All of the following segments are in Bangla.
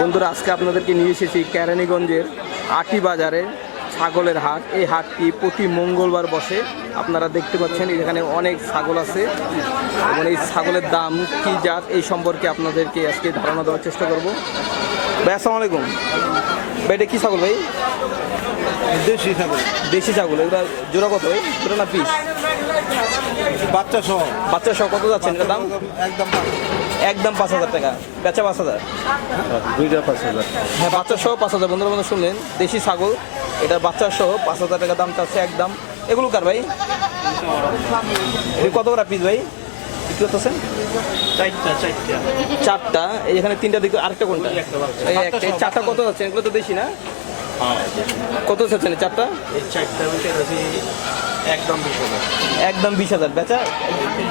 বন্ধুরা, আজকে আপনাদেরকে নিয়ে এসেছি কেরানীগঞ্জের আটি বাজারে ছাগলের হাট। এই হাটটি প্রতি মঙ্গলবার বসে আপনারা দেখতে পাচ্ছেন, এখানে অনেক ছাগল আছে। এবং এই ছাগলের দাম কি জাত, এই সম্পর্কে আপনাদেরকে আজকে ধারণা দেওয়ার চেষ্টা করব। ভাই, আসসালামু আলাইকুম। ভাই, এটা কী ছাগল ভাই? দেশি ছাগল দেশি ছাগল এগুলো জোড়া কত? জোড়া না পিস? বাচ্চা সহ। বাচ্চা সহ কত যাচ্ছেন এটার দাম? একদম একদম পাঁচ হাজার টাকা। বেচা পাঁচ হাজার? দুইটা পাঁচ হাজার। হ্যাঁ বাচ্চা সহ পাঁচ হাজার। বন্ধুরা বন্ধু শুনলেন? দেশি ছাগল এটার বাচ্চা সহ পাঁচ হাজার টাকা দাম চাচ্ছে একদম। এগুলো কার ভাই? কত করে পিস ভাই? বিক্রি করতেছেন? চারটা এখানে তিনটা দিকে আরেকটা কোনটা? চারটা কত যাচ্ছে? এগুলো তো বেশি না? কত চাচ্ছেন এই চারটা? এই চারটা উঠে একদম বিশ হাজার। একদম বিশ হাজার। বেচা?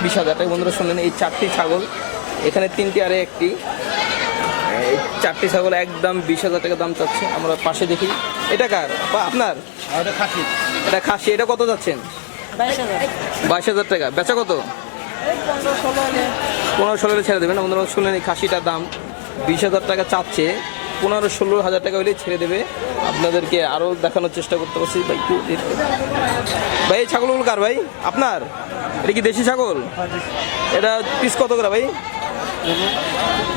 বিশ হাজার টাকা। বন্ধুরা শুনলেন এই চারটি ছাগল। এখানে তিনটি আরে একটি। এই চারটি ছাগল একদম বিশ হাজার টাকা দাম চাচ্ছে। আমরা পাশে দেখি। এটা কার? বা আপনার? এটা খাসি। এটা খাসি। এটা কত যাচ্ছেন? বাইশ হাজার। টাকা। বেচা কত? পনেরো ষোলো পনেরো ষোলো ছেড়ে দেবেন। বন্ধুরা শুনলেন এই খাসিটার দাম। বিশ হাজার টাকা চাচ্ছে। পনেরো ষোলো হাজার টাকা হলেই ছেড়ে দেবে। আপনাদেরকে আরও দেখানোর চেষ্টা করতে পারছি ভাই একটু। ভাই এই ছাগলগুলো কার ভাই? আপনার? এটা কি দেশি ছাগল? এটা পিস কত করে ভাই?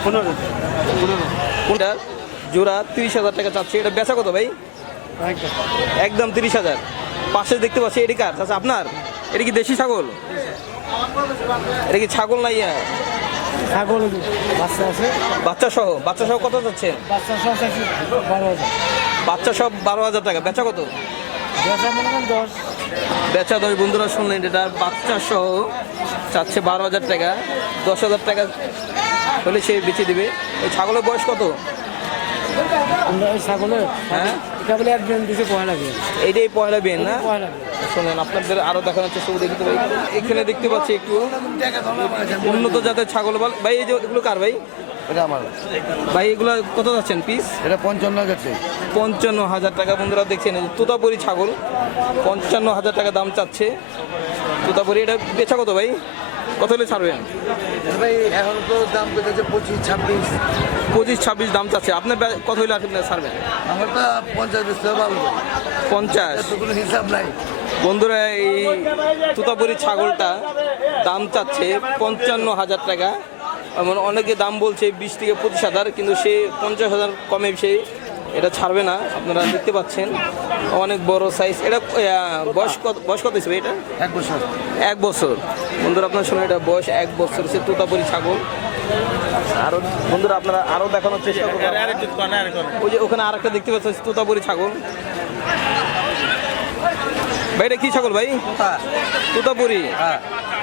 পনেরো। কোনটা জোড়া তিরিশ হাজার টাকা চাচ্ছে। এটা বেচা কত ভাই? একদম তিরিশ হাজার। পাশে দেখতে পাচ্ছি এটি কার? আচ্ছা আপনার? এটা কি দেশি ছাগল? এটা কি ছাগল নাই ইয়া? ছাগল বাচ্চা আছে? বাচ্চা সহ বাচ্চা সহ কত যাচ্ছে? বাচ্চা সহ চাইছি বারো হাজার। বাচ্চা সব বারো হাজার টাকা বেচা কত? বেচা মনে করেন দশ। বেচা দশ বন্ধুরা শুনলেন এটা বাচ্চা সহ চাচ্ছে বারো হাজার টাকা দশ হাজার টাকা হলে সে বেঁচে দিবে। এই ছাগলের বয়স কত? ছাগলের হ্যাঁ? এটা বলে একজন দিছে পয়লা লাগে এইটাই পয়লা না? পয়লা আপনাদের আরও দেখানোর চেষ্টা করে দেখতে এখানে দেখতে পাচ্ছি একটু উন্নত জাতের ছাগল বল। ভাই এই যে এগুলো কার ভাই? এটা আমার। ভাই এগুলো কত যাচ্ছেন পিস এটা পঞ্চান্ন হাজার পঞ্চান্ন হাজার টাকা বন্ধুরা দেখছেন তোতাপুরি ছাগল। পঞ্চান্ন হাজার টাকা দাম চাচ্ছে। তোতাপুরি এটা বেচা কত ভাই? কত হলে ছাড়বেন ভাই এখন তো দাম পেতেছে পঁচিশ ছাব্বিশ। পঁচিশ ছাব্বিশ দাম চাচ্ছে। আপনার কত হলে আপনি ছাড়বেন? আমার তো পঞ্চাশ পঞ্চাশ। কোনো হিসাব নাই। বন্ধুরা এই তুতাপুরি ছাগলটা দাম চাচ্ছে পঞ্চান্ন হাজার টাকা। এমন অনেকে দাম বলছে বিশ থেকে পঁচিশ হাজার কিন্তু সে পঞ্চাশ হাজার কমে সে এটা ছাড়বে না আপনারা দেখতে পাচ্ছেন। অনেক বড় সাইজ এটা বয়স কত বয়স কত হিসেবে এটা? এক বছর। এক বছর। বন্ধুরা আপনার শুনে এটা বয়স এক বছর সে তোতাপুরি ছাগল। আরও বন্ধুরা আপনারা আরও দেখানোর চেষ্টা করবেন ওই যে ওখানে আরেকটা দেখতে পাচ্ছেন তোতাপুরি ছাগল। ভাই এটা কি ছাগল ভাই? তোতাপুরি।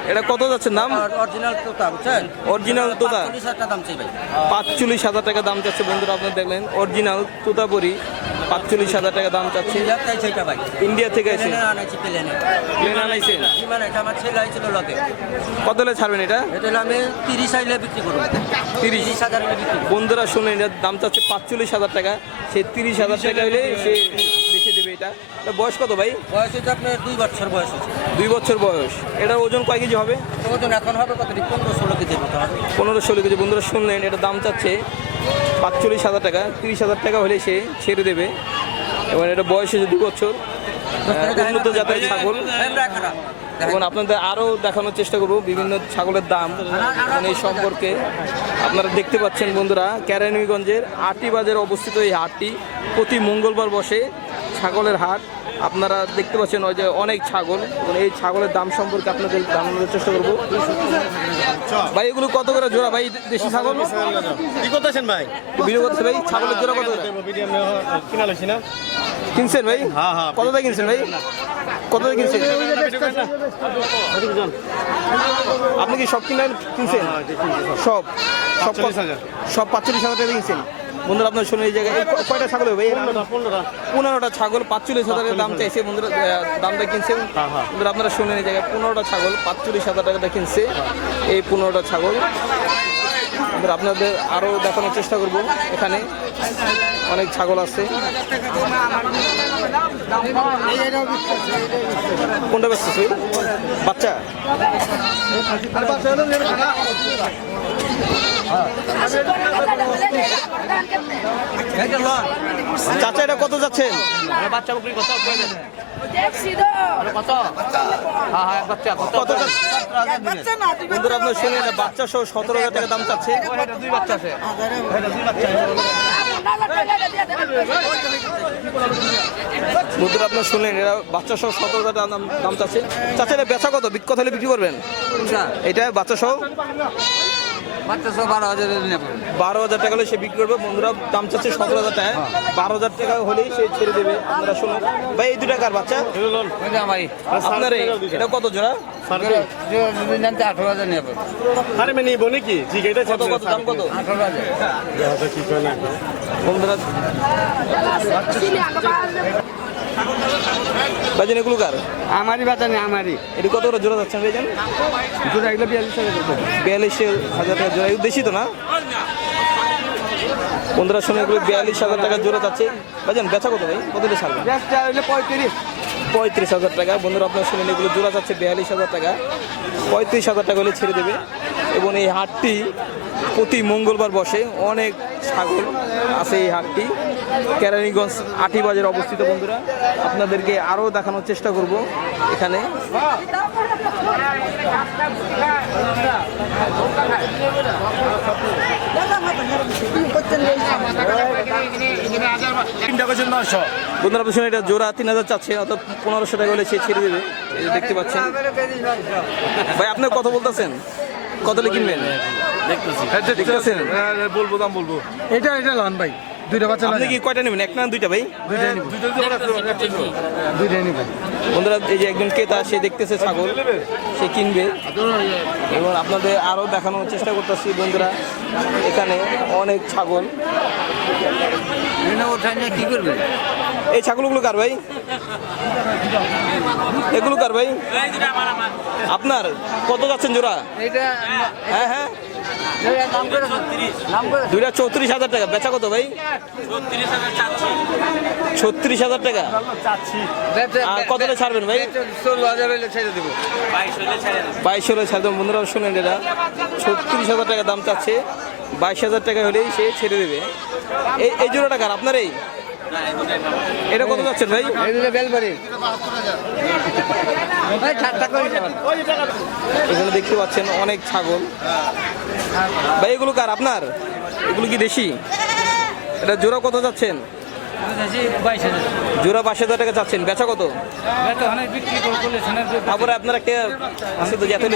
এটা কত যাচ্ছে দাম অরিজিনাল তোতা বুঝছেন? অরিজিনাল তোতা। চল্লিশ হাজার দাম চাই ভাই। পাঁচচল্লিশ হাজার টাকা দাম চাচ্ছে বন্ধুরা আপনারা দেখলেন। অরিজিনাল তোতাপুরি পাঁচচল্লিশ হাজার টাকা দাম চাচ্ছে। ইন্ডিয়া থেকে আছে প্লেনে আনাইছি প্লেনে প্লেন আনাইছেন বিমান এটা আমার ছেলে আইছিল লগে। কত হলে ছাড়বেন এটা? আমি তিরিশ আইলে বিক্রি করব। তিরিশ। হাজার বন্ধুরা শুনে এটার দাম চাচ্ছে পাঁচচল্লিশ হাজার টাকা। সে তিরিশ হাজার টাকা হলে সে এটা। বয়স কত ভাই? বয়স হচ্ছে আপনার দুই বছর বয়স হচ্ছে। দুই বছর বয়স। এটার ওজন কয় কেজি হবে? ওজন এখন হবে কত পনেরো ষোলো কেজির মতো হবে। পনেরো ষোলো কেজি। বন্ধুরা শুনলেন এটা দাম চাচ্ছে পাঁচচল্লিশ হাজার টাকা। তিরিশ হাজার টাকা হলে সে ছেড়ে দেবে। এবং এটা বয়স হচ্ছে দু বছর। উন্নত জাতের ছাগল। এবং আপনাদের আরও দেখানোর চেষ্টা করব বিভিন্ন ছাগলের দাম। এবং এই সম্পর্কে আপনারা দেখতে পাচ্ছেন বন্ধুরা কেরানীগঞ্জের আটি বাজারে অবস্থিত এই হাটটি। প্রতি মঙ্গলবার বসে ছাগলের হাট। আপনারা দেখতে পাচ্ছেন ওই যে অনেক ছাগল। এই ছাগলের দাম সম্পর্কে আপনাদের জানানোর চেষ্টা করব। ভাই এগুলো কত করে জোড়া ভাই দেশি ছাগল? কি করতেছেন ভাই? ভিডিও করতে ভাই ছাগলের জোড়া কত কিনা লইছি না। কিনছেন ভাই? হ্যাঁ, হ্যাঁ। কত দিয়ে কিনছেন ভাই? কত দিয়ে কিনছেন? আপনি কি সব কিনলেন কিনছেন? সব। সব কত- 45,000 সব পাঁচচল্লিশ হাজার টাকা কিনছেন? বন্ধুরা আপনার শুনে এই জায়গায়। কয়টা ছাগল হবে পনেরোটা ছাগল পাঁচচল্লিশ হাজারের দাম চাইছে। বন্ধুরা দামটা কিনছেন বন্ধুরা আপনারা শুনেন এই জায়গায়। পনেরোটা ছাগল পাঁচচল্লিশ হাজার টাকাটা কিনছে। এই পনেরোটা ছাগল। আপনাদের আরও দেখানোর চেষ্টা করব। এখানে অনেক ছাগল আছে। কোনটা ব্যস্ত তুই বাচ্চা? চাচা এটা কত যাচ্ছেন? বাচ্চা বকরি কত কত? হ্যাঁ হ্যাঁ বাচ্চা কত? কত যাচ্ছে? বাচ্চা বন্ধুরা আপনার শুনে বাচ্চা সহ সতেরো হাজার টাকা দাম চাচ্ছে। দুই বাচ্চা আছে। বন্ধুরা আপনার শুনলেন এরা বাচ্চা সহ সতেরো হাজার টাকা দাম দাম চাচ্ছে। চাচা এটা বেচা কত? বিক হলে বিক্রি করবেন? এটা বাচ্চা সহ? বারো হাজার টাকা হলে সে বিক্রি করবে। বন্ধুরা দাম চাচ্ছে সতেরো হাজার টাকা। বারো হাজার টাকা হলেই সে ছেড়ে দেবে। আপনারা শুনুন ভাই এই দু টাকার বাচ্চা? ভাই আপনার এটা কত জোড়া? আঠারো হাজার নেবে। আরে মানে কত কত দাম কত? আঠারো হাজার। বন্ধুরা ভাইজান এগুলো কার আমারই বাচ্চা নেই আমারই। এটা কত করে জোড়া যাচ্ছেন ভাইজান দুটো এগুলো বিয়াল্লিশ হাজার বিয়াল্লিশ হাজার টাকা জোড়া দেশি তো না? বন্ধুরা শুনে এগুলো বিয়াল্লিশ হাজার টাকা জোড়া যাচ্ছে। ভাইজান বেচা কত ভাই? কত দিয়ে ছাড়বেন গ্যাসটা হইলে পঁয়ত্রিশ। পঁয়ত্রিশ হাজার টাকা। বন্ধুরা আপনারা শুনেন এগুলো জোড়া যাচ্ছে বিয়াল্লিশ হাজার টাকা। পঁয়ত্রিশ হাজার টাকা হলে ছেড়ে দেবে। এবং এই হাটটি প্রতি মঙ্গলবার বসে অনেক ছাগল আছে এই হাটটি। কেরানীগঞ্জ আটি বাজারে অবস্থিত বন্ধুরা আপনাদেরকে আরও দেখানোর চেষ্টা করব এখানে। বন্ধুরা এটা জোড়া তিন হাজার চাচ্ছে অর্থাৎ পনেরোশো টাকা হলে সে ছেড়ে দেবে। দেখতে পাচ্ছেন। ভাই আপনি কত বলতেছেন? কত হলে কিনবেন? দেখতেছেন? বলব দাম বলব। এটা এটা লন ভাই। দুইটা বাচ্চা আপনি কি কয়টা নেবেন? এক না দুইটা ভাই? দুইটা নিবেন বন্ধুরা এই যে একজন ক্রেতা সে দেখতেছে ছাগল। সে কিনবে। এবং আপনাদের আরও দেখানোর চেষ্টা করতেছি বন্ধুরা। এখানে অনেক ছাগল। কি করবে? এই ছাগলগুলো কার ভাই? এগুলো কার ভাই? আপনার? কত যাচ্ছেন জোড়া? হ্যাঁ হ্যাঁ। দুইটা চৌত্রিশ হাজার টাকা। বেচা কত ভাই? ছত্রিশ হাজার টাকা। কতটা ছাড়বেন ভাই? হাজার হইলে ছেড়ে দেবো বাইশ হলে বন্ধুরা, শুনেন এটা। ছত্রিশ হাজার টাকা দাম চাচ্ছে। বাইশ হাজার টাকা হলেই সে ছেড়ে দেবে। এই এই জোড়া টাকার আপনার এই? এটা কত যাচ্ছেন ভাই? এই বেলবাড়ি। এখানে দেখতে পাচ্ছেন অনেক ছাগল। ভাই এগুলো কার? আপনার? এগুলো কি দেশি? এটা জোড়া কত যাচ্ছেন? জোড়া বাইশ হাজার টাকা চাচ্ছেন বেচা কত? তারপরে আপনার একটা আছে তো যাতে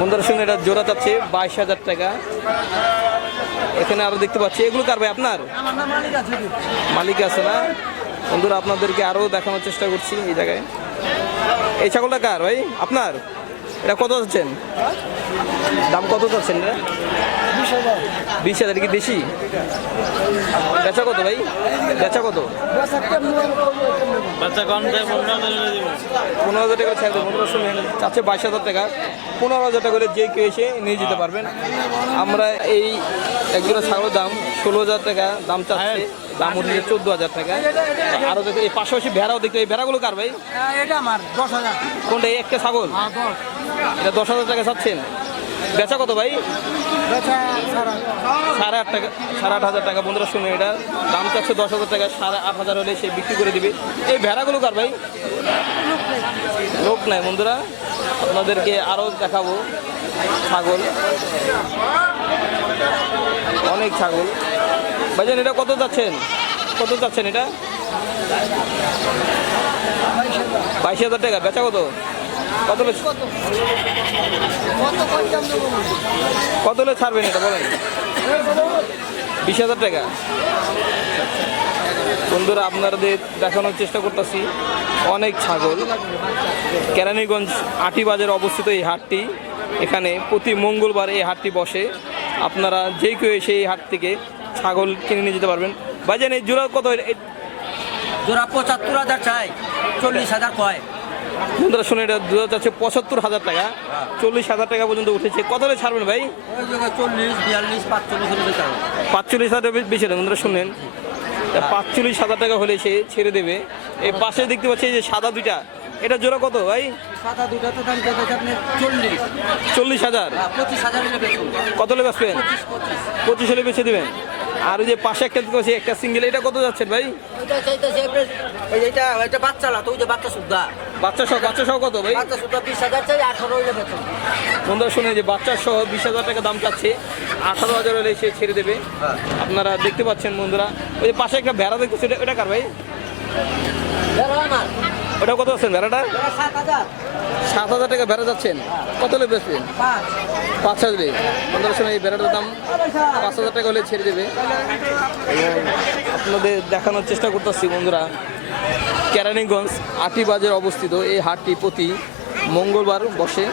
বন্ধুরা শুনে এটা জোড়া চাচ্ছে বাইশ হাজার টাকা। এখানে আরও দেখতে পাচ্ছি। এগুলো কার ভাই আপনার? মালিক আছে না? বন্ধুরা আপনাদেরকে আরও দেখানোর চেষ্টা করছি এই জায়গায়। এই ছাগলটা কার ভাই? আপনার? এটা কত যাচ্ছেন? দাম কত যাচ্ছেন এটা? বিশ হাজার। কি দেশি? বেচা কত ভাই? বেচা কত? বাচ্চা পনেরো হাজার টাকা ছাড়বে পনেরো শুনেন চাচ্ছে বাইশ হাজার টাকা। পনেরো হাজার টাকা করে যে কেউ এসে নিয়ে যেতে পারবেন। আমরা এই একজোড়া ছাগলের দাম ষোলো হাজার টাকা দাম চাচ্ছে দাম উঠেছে চোদ্দ হাজার টাকা। আরও দেখতে এই পাশাপাশি ভেড়াও দেখতে এই ভেড়াগুলো কার ভাই? এটা আমার দশ হাজার। কোনটা এই একটা ছাগল? এটা দশ হাজার টাকা চাচ্ছেন? বেচা কত ভাই? সাড়ে আট। টাকা সাড়ে আট হাজার টাকা। বন্ধুরা শুনে এটা। দাম চাচ্ছে দশ হাজার টাকা সাড়ে আট হাজার হলে সে বিক্রি করে দিবে। এই ভেড়াগুলো কার ভাই? লোক নাই। বন্ধুরা আপনাদেরকে আরও দেখাবো। ছাগল। অনেক ছাগল। ভাইজান এটা কত যাচ্ছেন কত যাচ্ছেন এটা? বাইশ হাজার টাকা। বেচা কত? কত হলে কত? ছাড়বেন এটা বলেন। বিশ হাজার টাকা। বন্ধুরা আপনাদের দেখানোর চেষ্টা করতেছি। অনেক ছাগল। কেরানীগঞ্জ আটি বাজারে অবস্থিত এই হাটটি। এখানে প্রতি মঙ্গলবার এই হাটটি বসে। আপনারা যে কেউ এসে এই হাট থেকে ছাগল কিনে নিয়ে যেতে পারবেন। ভাইজান এই জোড়া কত? জোড়া পঁচাত্তর হাজার চাই চল্লিশ হাজার কয়? বন্ধুরা শুনে এটা দু হাজার পঁচাত্তর হাজার টাকা। চল্লিশ হাজার টাকা পর্যন্ত উঠেছে। কত ছাড়বেন ভাই? চল্লিশ বিয়াল্লিশ পাঁচচল্লিশ পাঁচচল্লিশ হাজার বেশি বন্ধুরা শুনেন। তা পাঁচচল্লিশ হাজার টাকা হলে সে ছেড়ে দেবে। এই পাশে দেখতে পাচ্ছি এই যে সাদা দুইটা। এটা জোড়া কত ভাই? সাদা দুটা তো দাম আপনি চল্লিশ। চল্লিশ হাজার। পঁচিশ হাজার কত হলে বেচবেন? পঁচিশ হলে বেছে দেবেন? আর ওই যে পাশে একটা একটা সিঙ্গেল এটা কত যাচ্ছেন ভাই? ওইটা চাইতেছে এই এটা এটা বাচ্চা না তো ওই যে বাচ্চা সুদ্ধা। বাচ্চা সহ বাচ্চা সহ কত ভাই? বাচ্চা সুদ্ধা চাই বন্ধুরা শুনে যে বাচ্চা সহ বিশ হাজার টাকা দাম চাচ্ছে আঠারো হাজার হলে সে ছেড়ে দেবে। আপনারা দেখতে পাচ্ছেন বন্ধুরা ওই যে পাশে একটা ভেড়া দেখতেছে এটা কার ভাই? আমার। ওটা কত আছেন ভেড়াটা? সাত হাজার। টাকা ভেড়া যাচ্ছেন? কত হলে বেচবেন? পাঁচ হাজারে। বন্ধুরা শুনে এই ভেড়াটার দাম পাঁচ হাজার টাকা হলে ছেড়ে দেবে। এবং আপনাদের দেখানোর চেষ্টা করতেছি বন্ধুরা। কেরানীগঞ্জ আটি বাজারে অবস্থিত এই হাটটি প্রতি মঙ্গলবার বসে।